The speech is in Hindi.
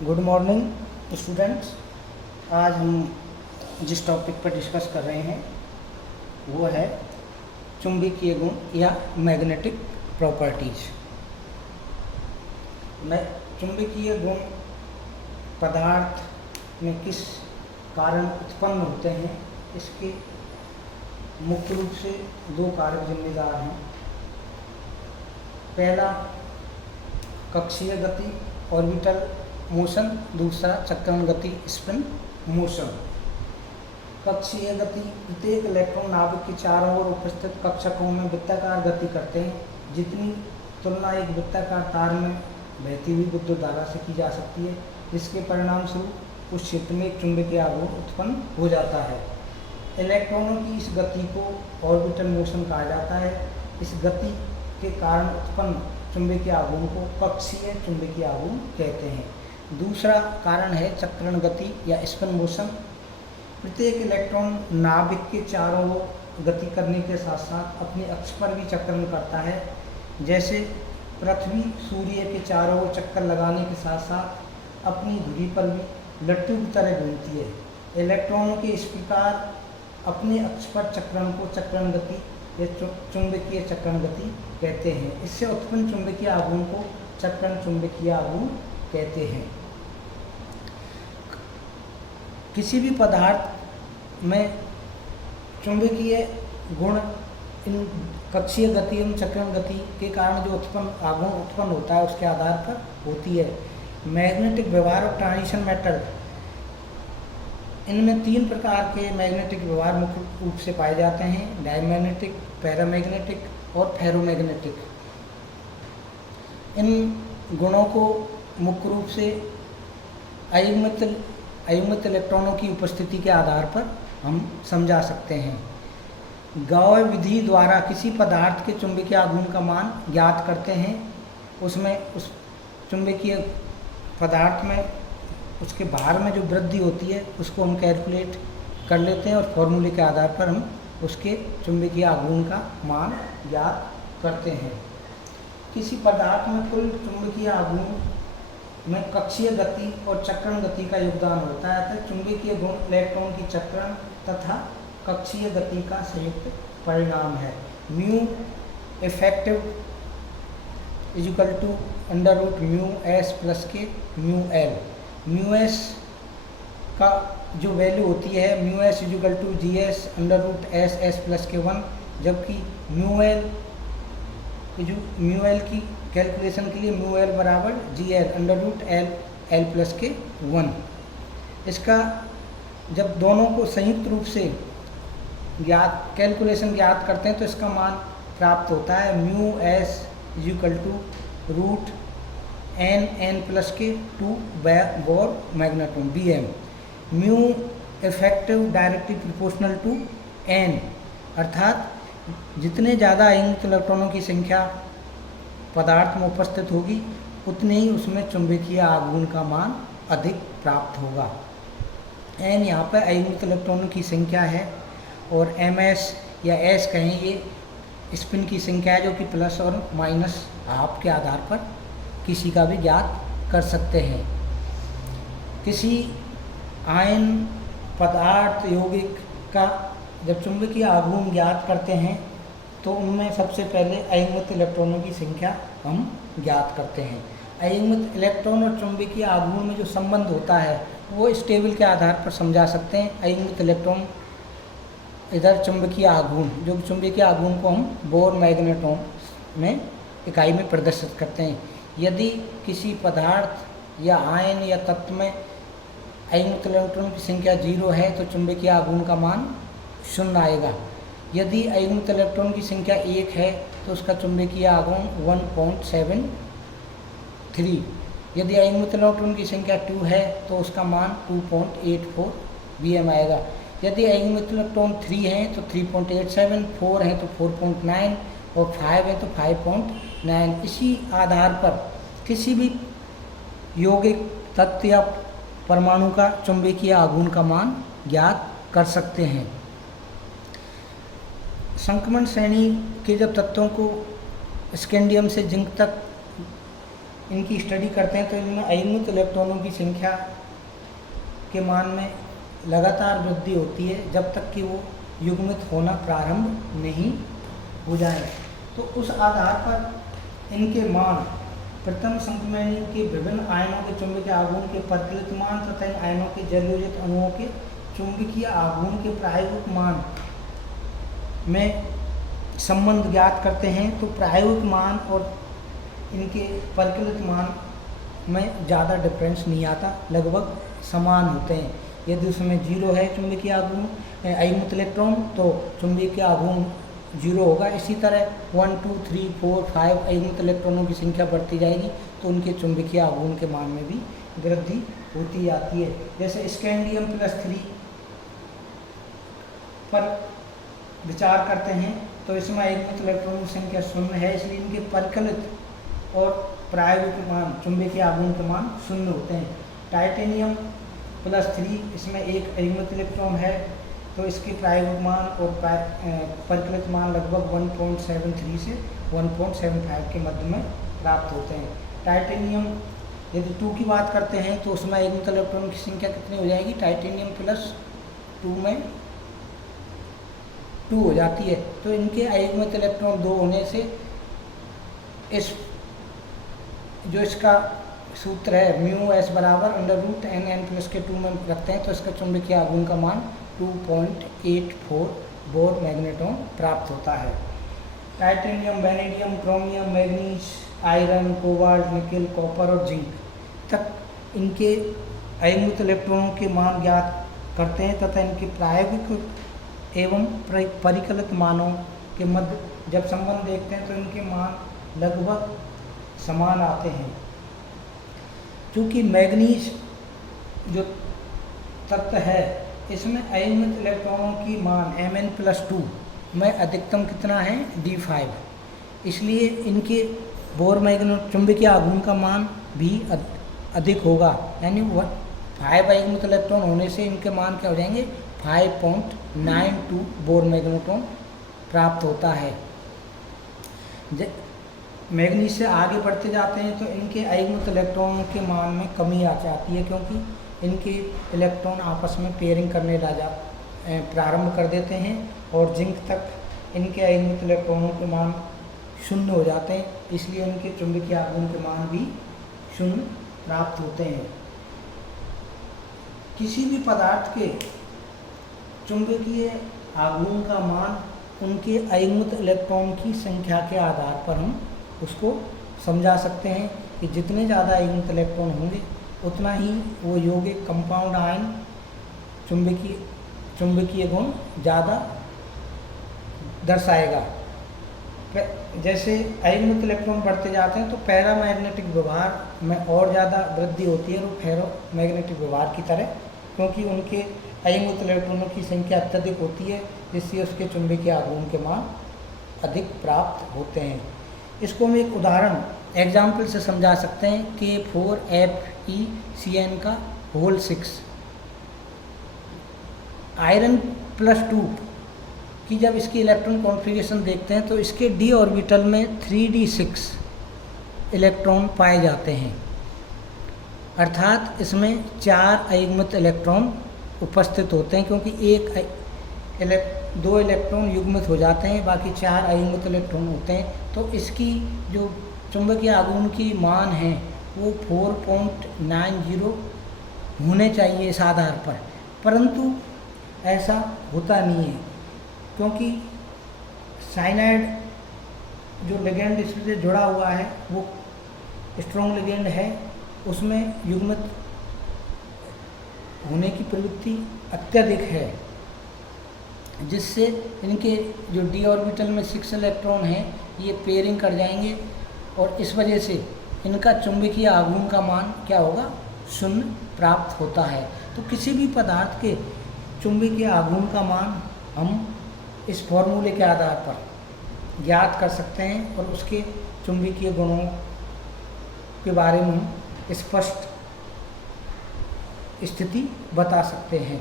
Good morning students. आज हम जिस टॉपिक पर डिस्कस कर रहे हैं वो है चुंबकीय गुण या मैग्नेटिक प्रॉपर्टीज। चुंबकीय गुण पदार्थ में किस कारण उत्पन्न होते हैं, इसके मुख्य रूप से दो कारक जिम्मेदार हैं। पहला कक्षीय गति ऑर्बिटल मोशन, दूसरा चक्रण गति स्पिन मोशन। कक्षीय गति प्रत्येक इलेक्ट्रॉन नाभिक के चारों ओर उपस्थित कक्षकों में वृत्ताकार गति करते हैं। जितनी तुलना एक वृत्ताकार तार में बहती हुई विद्युत धारा से की जा सकती है, जिसके परिणाम स्वरूप उस क्षेत्र में एक चुंबकीय आघूर्ण उत्पन्न हो जाता है। इलेक्ट्रॉनों की इस गति को ऑर्बिटल मोशन कहा जाता है। इस गति के कारण उत्पन्न चुंबकीय आघूर्ण को कक्षीय चुंबकीय आघूर्ण कहते हैं। दूसरा कारण है चक्रण गति या स्पिन मोशन। प्रत्येक इलेक्ट्रॉन नाभिक के चारों ओर गति करने के साथ साथ अपने अक्ष पर भी चक्रण करता है। जैसे पृथ्वी सूर्य के चारों ओर चक्कर लगाने के साथ साथ अपनी धुरी पर भी लट्टू की तरह घूमती है। इलेक्ट्रॉनों के इस प्रकार अपने अक्ष पर चक्रण को चक्रण गति या चुंबकीय चक्रण गति कहते हैं। इससे उत्पन्न चुंबकीय आघूर्ण को चक्रण चुंबकीय आघूर्ण कहते हैं। किसी भी पदार्थ में चुंबकीय गुण इन कक्षीय गति एवं चक्रण गति के कारण जो आघूर्ण उत्पन्न होता है उसके आधार पर होती है। मैग्नेटिक व्यवहार और ट्रांजिशन मेटल, इनमें तीन प्रकार के मैग्नेटिक व्यवहार मुख्य रूप से पाए जाते हैं: डायमैग्नेटिक, पैरामैग्नेटिक और फेरोमैग्नेटिक। इन गुणों को मुख्य रूप से अयुग्मित इलेक्ट्रॉनों की उपस्थिति के आधार पर हम समझा सकते हैं। गाउस विधि द्वारा किसी पदार्थ के चुंबकीय आघूर्ण का मान ज्ञात करते हैं। उसमें उस चुंबकीय पदार्थ में उसके भार में जो वृद्धि होती है उसको हम कैलकुलेट कर लेते हैं और फॉर्मूले के आधार पर हम उसके चुंबकीय आघूर्ण का मान ज्ञात करते हैं। किसी पदार्थ में कुल चुंबकीय आघूर्ण में कक्षीय गति और चक्रण गति का योगदान होता है। तो चुंबकीय गुण इलेक्ट्रॉन की चक्रण तथा कक्षीय गति का संयुक्त परिणाम है। Mu effective equal to under root mu S plus के म्यू एल। म्यू एस का जो वैल्यू होती है mu S equal to G S under root S S plus के 1, जबकि म्यू एल की कैलकुलेशन के लिए म्यू एल बराबर G L under root L L plus के 1। इसका जब दोनों को संयुक्त रूप से कैलकुलेशन ज्ञात करते हैं तो इसका मान प्राप्त होता है mu S equal to root N N plus के 2 Bohr magneton B M. Mu effective directly proportional to N, अर्थात जितने ज़्यादा अयुग्मित इलेक्ट्रॉनों की संख्या पदार्थ में उपस्थित होगी उतने ही उसमें चुंबकीय आघूर्ण का मान अधिक प्राप्त होगा। एन यहाँ पर अयुग्मित इलेक्ट्रॉनों की संख्या है और एम एस या एस कहें ये स्पिन की संख्या है, जो कि प्लस और माइनस हाफ के आधार पर किसी का भी ज्ञात कर सकते हैं। किसी आयन पदार्थ यौगिक का जब चुंबकीय आघूर्ण ज्ञात करते हैं तो उनमें सबसे पहले अयुग्मित इलेक्ट्रॉनों की संख्या हम ज्ञात करते हैं। अयुग्मित इलेक्ट्रॉन और चुंबकीय आघूर्ण में जो संबंध होता है वो इस टेबल के आधार पर समझा सकते हैं। अयुग्मित इलेक्ट्रॉन इधर चुंबकीय आघूर्ण, जो चुंबकीय आघूर्ण को हम बोर मैग्नेट्रॉन में इकाई में प्रदर्शित करते हैं। यदि किसी पदार्थ या आयन या तत्व में अयुग्मित इलेक्ट्रॉन की संख्या 0 है तो चुंबकीय आघूर्ण का मान 0 आएगा। यदि अयुग्मित इलेक्ट्रॉन की संख्या 1 है तो उसका चुंबकीय आघूर्ण 1.73। यदि अयुग्मित इलेक्ट्रॉन की संख्या 2 है तो उसका मान 2.84 bm आएगा। यदि अयुग्मित इलेक्ट्रॉन 3 हैं तो 3.87, 4 हैं तो 4.9 और 5 है तो 5.9। इसी आधार पर किसी भी यौगिक तत्व या परमाणु का चुंबकीय आघूर्ण का मान ज्ञात कर सकते हैं। संक्रमण श्रेणी के जब तत्वों को स्कैंडियम से जिंक तक इनकी स्टडी करते हैं तो इनमें अयुग्मित इलेक्ट्रॉनों की संख्या के मान में लगातार वृद्धि होती है जब तक कि वो युग्मित होना प्रारंभ नहीं हो जाए। तो उस आधार पर इनके मान प्रथम संक्रमण के विभिन्न आयनों के चुंबकीय आघूर्ण के परिकलित मान तथा इन आयनों के जलयोजित अणुओं के चुंबकीय आघूर्ण के प्रायोगिक मान में संबंध ज्ञात करते हैं। तो प्रायोगिक मान और इनके परिकलित मान में ज़्यादा डिफरेंस नहीं आता, लगभग समान होते हैं। यदि उसमें 0 है चुंबकीय आघूर्ण अयुग्मित इलेक्ट्रॉन तो चुंबकीय आघूर्ण 0 होगा। इसी तरह 1 2 3 4 5 अयुग्मित इलेक्ट्रॉनों की संख्या बढ़ती जाएगी तो उनके चुंबकीय आघूर्ण के मान में भी वृद्धि होती जाती है। जैसे स्कैंडियम +3 पर विचार करते हैं तो इसमें अयुग्मित इलेक्ट्रॉनों की संख्या 0 है, इसलिए इनके परिकलित और प्रायोगिक मान चुंबकीय आघूर्ण के मान 0 होते हैं। टाइटेनियम +3 इसमें एक अयुग्मित इलेक्ट्रॉन है तो इसके प्रायोगिक मान और परिकलित मान लगभग 1.73 से 1.75 के मध्य में प्राप्त होते हैं। टाइटेनियम यदि 2 की बात करते हैं तो उसमें अयुग्मित इलेक्ट्रॉन की संख्या कितनी हो जाएगी? टाइटेनियम +2 में 2 हो जाती है। तो इनके अयुग्मित इलेक्ट्रॉन 2 होने से इस जो इसका सूत्र है μs बराबर √n(n+2) में रखते हैं तो इसका चुंबकीय आघूर्ण का मान 2.84 बोर मैग्नेट्रॉन प्राप्त होता है। Titanium, vanadium, chromium, manganese, iron, cobalt, nickel, copper और जिंक तक इनके अयुग्मित इलेक्ट्रॉनों के मान ज्ञात करते हैं तथा इनके प्रायोगिक एवं परिकलित मानों के मध्य जब संबंध देखते हैं तो इनके मान लगभग समान आते हैं। चूँकि मैग्नीज जो तत्व है इसमें अयुग्मित इलेक्ट्रॉनों की मान Mn+2 में अधिकतम कितना है? D5, इसलिए इनके बोर मैग्नेट चुंबकीय आघूर्ण का मान भी अधिक होगा, यानी 5 अयुग्मित इलेक्ट्रॉन होने से इनके मान क्या हो जाएंगे? 5.92 बोर मैग्नेट्रॉन प्राप्त होता है। मैग्नीज से आगे बढ़ते जाते हैं तो इनके अयुग्मित इलेक्ट्रॉनों के मान में कमी आ जाती है क्योंकि इनके इलेक्ट्रॉन आपस में पेयरिंग करने प्रारंभ कर देते हैं और जिंक तक इनके अयुग्मित इलेक्ट्रॉनों के मान 0 हो जाते हैं, इसलिए इनके चुंबकीय आघूर्ण के मान भी 0 प्राप्त होते हैं। किसी भी पदार्थ के चुंबकीय आघूर्ण का मान उनके अयुग्मित इलेक्ट्रॉन की संख्या के आधार पर हम उसको समझा सकते हैं कि जितने ज़्यादा अयुग्मित इलेक्ट्रॉन होंगे उतना ही वो यौगिक कंपाउंड आयन चुंबकीय गुण ज़्यादा दर्शाएगा। जैसे अयुग्मित इलेक्ट्रॉन बढ़ते जाते हैं तो पैरामैग्नेटिक व्यवहार में और ज़्यादा वृद्धि होती है और फेरोमैग्नेटिक व्यवहार की तरह, क्योंकि उनके अयुग्मित इलेक्ट्रॉनों की संख्या अत्यधिक होती है जिससे उसके चुंबकीय आघूर्ण के मान अधिक प्राप्त होते हैं। इसको हम एक उदाहरण एग्जाम्पल से समझा सकते हैं। K4FeCN6 आयरन +2 की जब इसकी इलेक्ट्रॉन कॉन्फ़िगरेशन देखते हैं तो इसके d ऑर्बिटल में 3d6 इलेक्ट्रॉन पाए जाते हैं, अर्थात इसमें 4 अयुग्मित इलेक्ट्रॉन उपस्थित होते हैं क्योंकि 2 इलेक्ट्रॉन युग्मित हो जाते हैं, बाकी 4 अयुग्मित इलेक्ट्रॉन होते हैं। तो इसकी जो चुंबकीय आघूर्ण की मान है वो 4.90 होने चाहिए इस आधार पर, परंतु ऐसा होता नहीं है क्योंकि साइनाइड जो लिगेंड इससे जुड़ा हुआ है वो स्ट्रॉन्ग लिगेंड है, उसमें युग्मित होने की प्रवृत्ति अत्यधिक है, जिससे इनके जो d ऑर्बिटल में 6 इलेक्ट्रॉन हैं ये पेयरिंग कर जाएंगे और इस वजह से इनका चुंबकीय आघूर्ण का मान क्या होगा? 0 प्राप्त होता है। तो किसी भी पदार्थ के चुंबकीय आघूर्ण का मान हम इस फॉर्मूले के आधार पर ज्ञात कर सकते हैं और उसके चुंबकीय गुणों के बारे में हम स्पष्ट स्थिति बता सकते हैं।